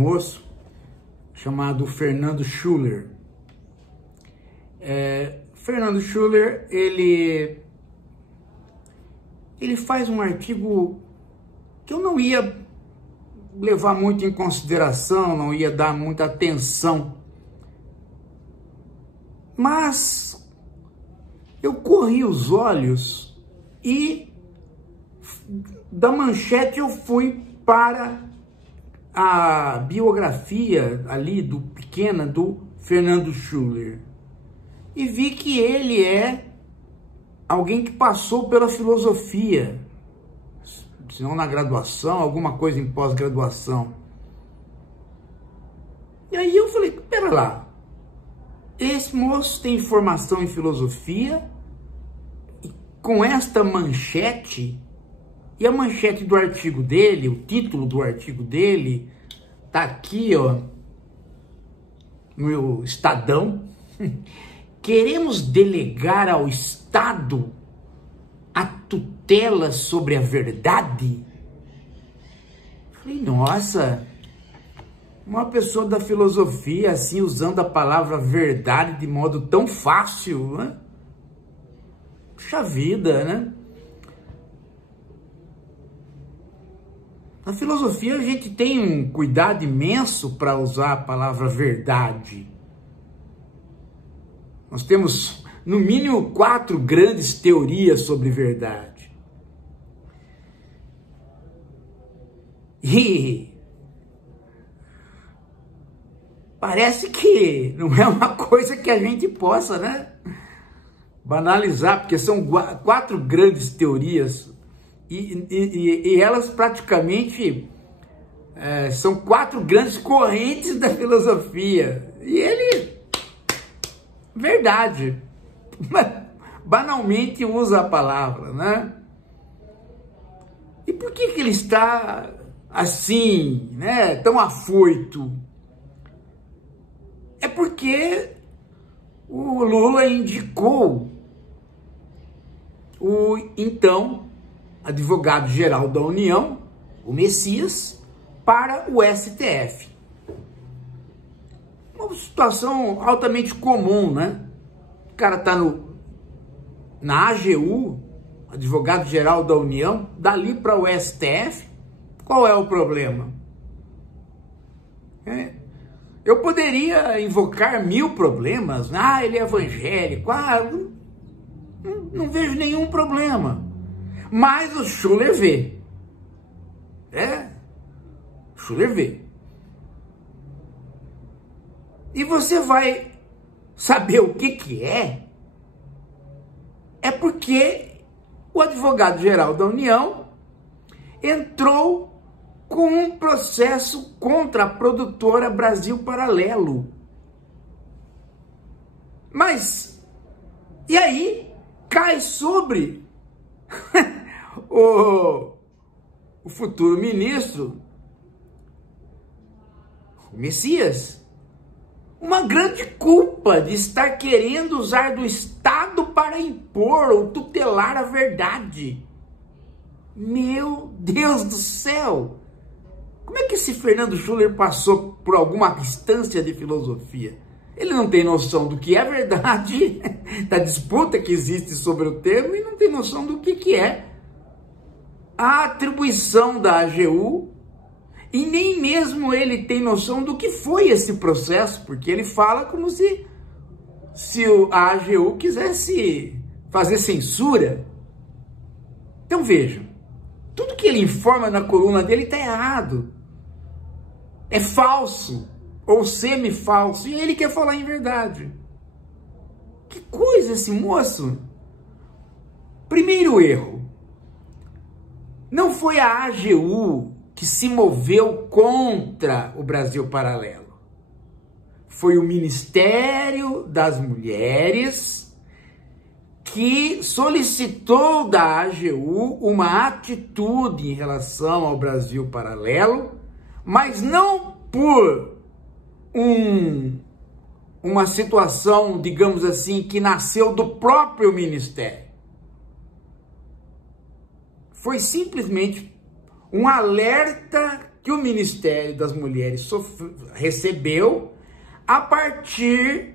moço chamado Fernando Schuller. Fernando Schuller, ele faz um artigo que eu não ia levar muito em consideração, não ia dar muita atenção, mas eu corri os olhos e da manchete eu fui para a biografia ali pequena do Fernando Schuller e vi que ele é alguém que passou pela filosofia, se não na graduação, alguma coisa em pós-graduação. E aí eu falei, pera lá, esse moço tem formação em filosofia e com esta manchete, e a manchete do artigo dele, o título do artigo dele, tá aqui, ó, no meu Estadão. Queremos delegar ao Estado a tutela sobre a verdade? Falei, nossa, uma pessoa da filosofia assim, usando a palavra verdade de modo tão fácil, né? Puxa vida, né? Na filosofia a gente tem um cuidado imenso para usar a palavra verdade. Nós temos, no mínimo, 4 grandes teorias sobre verdade. E parece que não é uma coisa que a gente possa, né, banalizar, porque são 4 grandes teorias e elas praticamente são 4 grandes correntes da filosofia. E ele... verdade, banalmente usa a palavra, né? E por que ele está assim, né, tão afoito? É porque o Lula indicou o então advogado-geral da União, o Messias, para o STF. Uma situação altamente comum, né? O cara tá na AGU, advogado-geral da União, dali para o STF, qual é o problema? Eu poderia invocar 1000 problemas, ele é evangélico, não vejo nenhum problema, mas o Schuller vê, Schuller vê. E você vai saber o que é? É porque o advogado-geral da União entrou com um processo contra a produtora Brasil Paralelo. Mas, e aí cai sobre o futuro ministro, o Messias, uma grande culpa de estar querendo usar do Estado para impor ou tutelar a verdade. Meu Deus do céu! Como é que esse Fernando Schuller passou por alguma instância de filosofia? Ele não tem noção do que é verdade, da disputa que existe sobre o termo, e não tem noção do que é a atribuição da AGU, e nem mesmo ele tem noção do que foi esse processo, porque ele fala como se a AGU quisesse fazer censura. Então vejam, tudo que ele informa na coluna dele está errado, é falso ou semi-falso, e ele quer falar em verdade. Que coisa esse moço! Primeiro erro, não foi a AGU que se moveu contra o Brasil Paralelo. Foi o Ministério das Mulheres que solicitou da AGU uma atitude em relação ao Brasil Paralelo, mas não por uma situação, digamos assim, que nasceu do próprio Ministério. Foi simplesmente um alerta que o Ministério das Mulheres recebeu a partir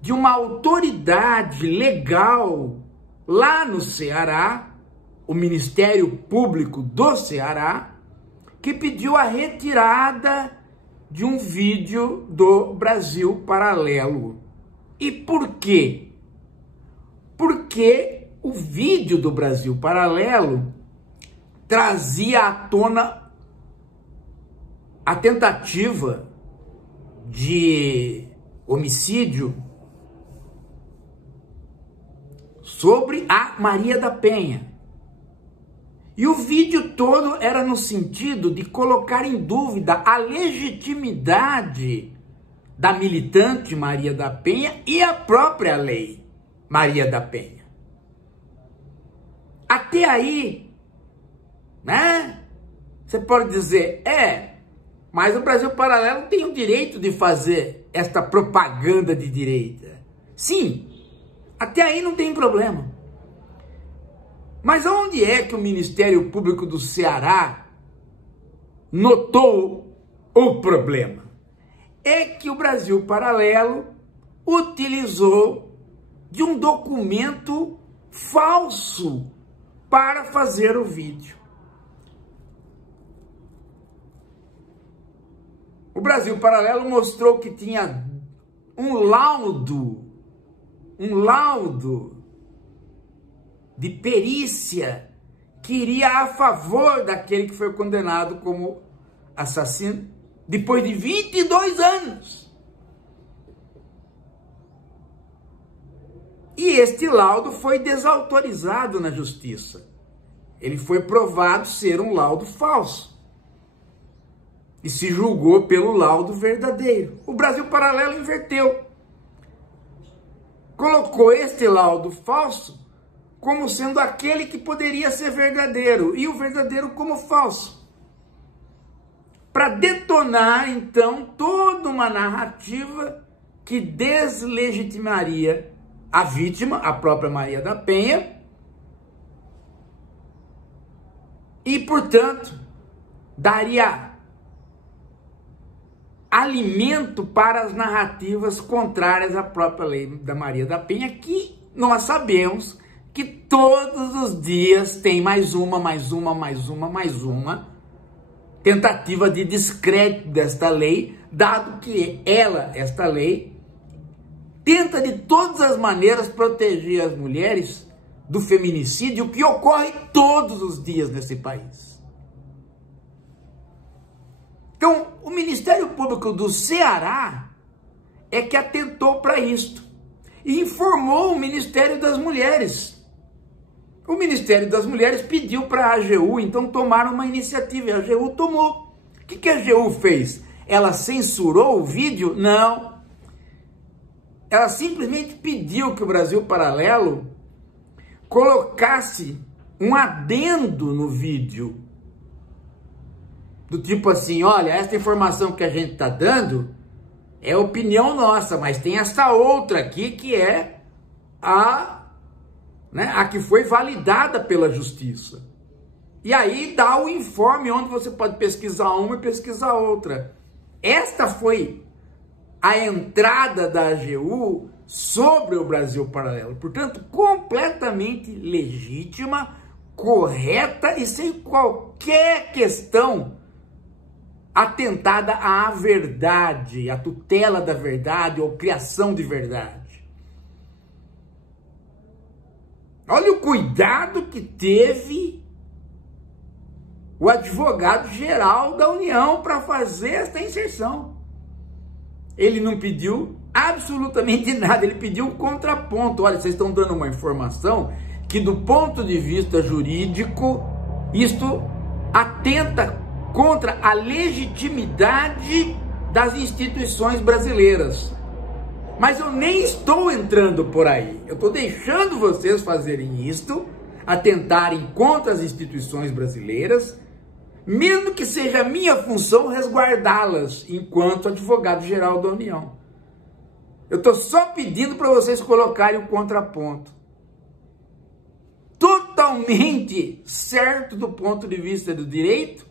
de uma autoridade legal lá no Ceará, o Ministério Público do Ceará, que pediu a retirada de um vídeo do Brasil Paralelo. E por quê? Porque o vídeo do Brasil Paralelo trazia à tona a tentativa de homicídio sobre a Maria da Penha. E o vídeo todo era no sentido de colocar em dúvida a legitimidade da militante Maria da Penha e a própria lei Maria da Penha. Até aí, né? Você pode dizer, mas o Brasil Paralelo tem o direito de fazer esta propaganda de direita. Sim, até aí não tem problema. Mas onde é que o Ministério Público do Ceará notou o problema? É que o Brasil Paralelo utilizou de um documento falso para fazer o vídeo. O Brasil Paralelo mostrou que tinha um laudo de perícia que iria a favor daquele que foi condenado como assassino depois de 22 anos. E este laudo foi desautorizado na justiça. Ele foi provado ser um laudo falso. E se julgou pelo laudo verdadeiro. O Brasil Paralelo inverteu. Colocou este laudo falso como sendo aquele que poderia ser verdadeiro, e o verdadeiro como falso. Para detonar, então, toda uma narrativa que deslegitimaria a vítima, a própria Maria da Penha, e, portanto, daria alimento para as narrativas contrárias à própria lei da Maria da Penha, que nós sabemos que todos os dias tem mais uma tentativa de descrédito desta lei, dado que esta lei, tenta de todas as maneiras proteger as mulheres do feminicídio que ocorre todos os dias nesse país. Então, o Ministério Público do Ceará é que atentou para isto e informou o Ministério das Mulheres. O Ministério das Mulheres pediu para a AGU, então, tomar uma iniciativa, e a AGU tomou. O que a AGU fez? Ela censurou o vídeo? Não. Ela simplesmente pediu que o Brasil Paralelo colocasse um adendo no vídeo, do tipo assim, olha, essa informação que a gente está dando é opinião nossa, mas tem essa outra aqui que é a que foi validada pela justiça. E aí dá o informe onde você pode pesquisar uma e pesquisar outra. Esta foi a entrada da AGU sobre o Brasil Paralelo. Portanto, completamente legítima, correta e sem qualquer questão atentada à verdade, à tutela da verdade ou criação de verdade. Olha o cuidado que teve o advogado-geral da União para fazer esta inserção. Ele não pediu absolutamente nada, ele pediu um contraponto. Olha, vocês estão dando uma informação que, do ponto de vista jurídico, isto atenta contra a legitimidade das instituições brasileiras. Mas eu nem estou entrando por aí. Eu estou deixando vocês fazerem isto, atentarem contra as instituições brasileiras, mesmo que seja a minha função resguardá-las enquanto advogado-geral da União. Eu estou só pedindo para vocês colocarem o contraponto. Totalmente certo do ponto de vista do direito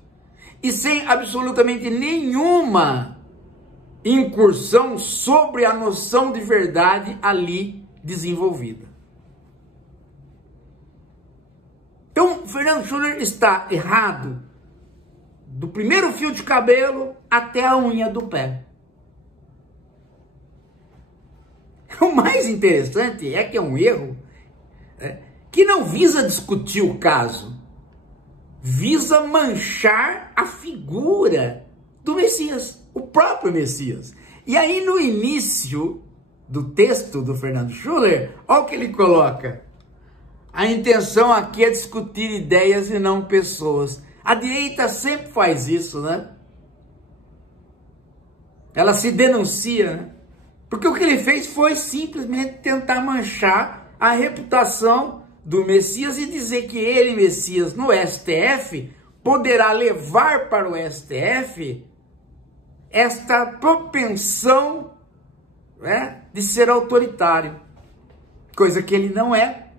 e sem absolutamente nenhuma incursão sobre a noção de verdade ali desenvolvida. Então, Fernando Schuller está errado do primeiro fio de cabelo até a unha do pé. O mais interessante é que é um erro que não visa discutir o caso, visa manchar a figura do Messias, o próprio Messias. E aí no início do texto do Fernando Schuller, olha o que ele coloca. A intenção aqui é discutir ideias e não pessoas. A direita sempre faz isso, né? Ela se denuncia, né? Porque o que ele fez foi simplesmente tentar manchar a reputação do Messias e dizer que ele, Messias, no STF, poderá levar para o STF esta propensão, né, de ser autoritário. Coisa que ele não é.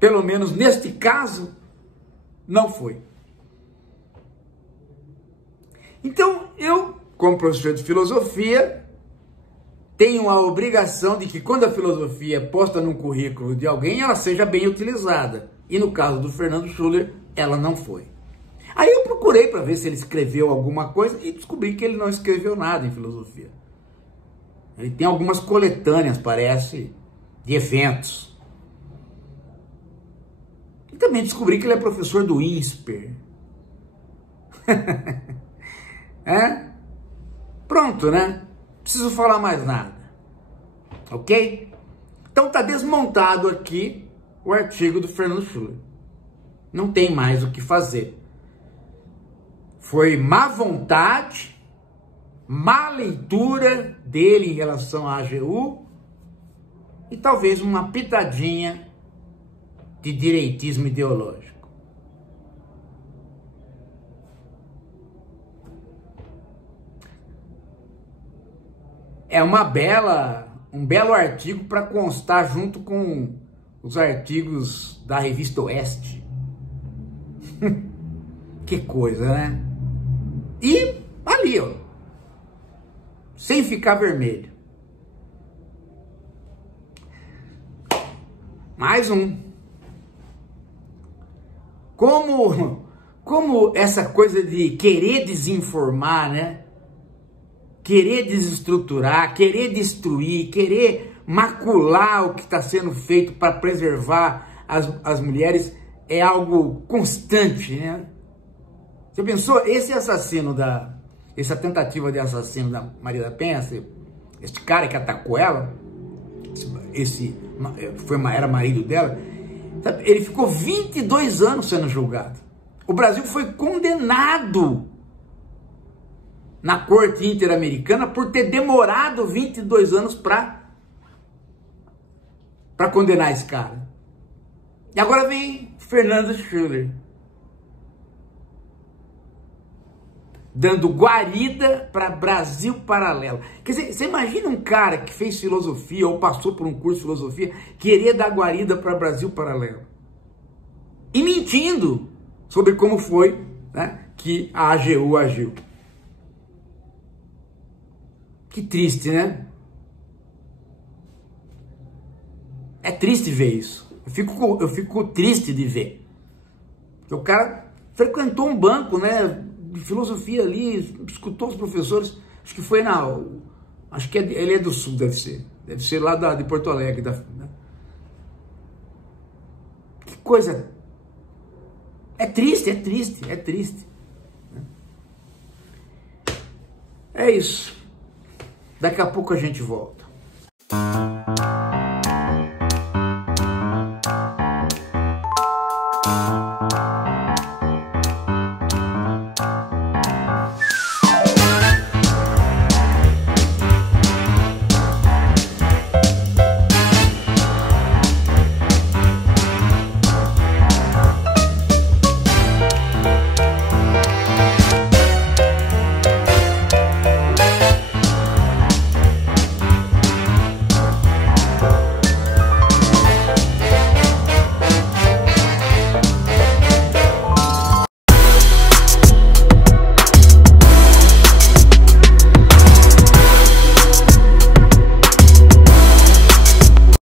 Pelo menos neste caso, não foi. Então, eu, como professor de filosofia, tenho a obrigação de que quando a filosofia é posta num currículo de alguém, ela seja bem utilizada. E no caso do Fernando Schuller, ela não foi. Aí eu procurei para ver se ele escreveu alguma coisa e descobri que ele não escreveu nada em filosofia. Ele tem algumas coletâneas, parece, de eventos. E também descobri que ele é professor do INSPER. Pronto, né? Preciso falar mais nada. Ok? Então tá desmontado aqui o artigo do Fernando Schuller. Não tem mais o que fazer. Foi má vontade, má leitura dele em relação à AGU e talvez uma pitadinha de direitismo ideológico. É um belo artigo para constar junto com os artigos da revista Oeste. Que coisa, né? E ali, ó, sem ficar vermelho. Mais um. Como essa coisa de querer desinformar, né? Querer desestruturar, querer destruir, querer macular o que está sendo feito para preservar as mulheres é algo constante, né? Você pensou, essa tentativa de assassino da Maria da Penha, esse cara que atacou ela, era marido dela, sabe, ele ficou 22 anos sendo julgado. O Brasil foi condenado na Corte Interamericana por ter demorado 22 anos para condenar esse cara. E agora vem Fernando Schuller dando guarida para Brasil Paralelo. Quer dizer, você imagina um cara que fez filosofia ou passou por um curso de filosofia querer dar guarida para Brasil Paralelo e mentindo sobre como foi, né, que a AGU agiu. Que triste, né? É triste ver isso. Eu fico triste de ver. Porque o cara frequentou um banco, né, de filosofia ali, escutou os professores, acho que foi acho que ele é do Sul, deve ser lá de Porto Alegre. Né? Que coisa. É triste. É isso. Daqui a pouco a gente volta.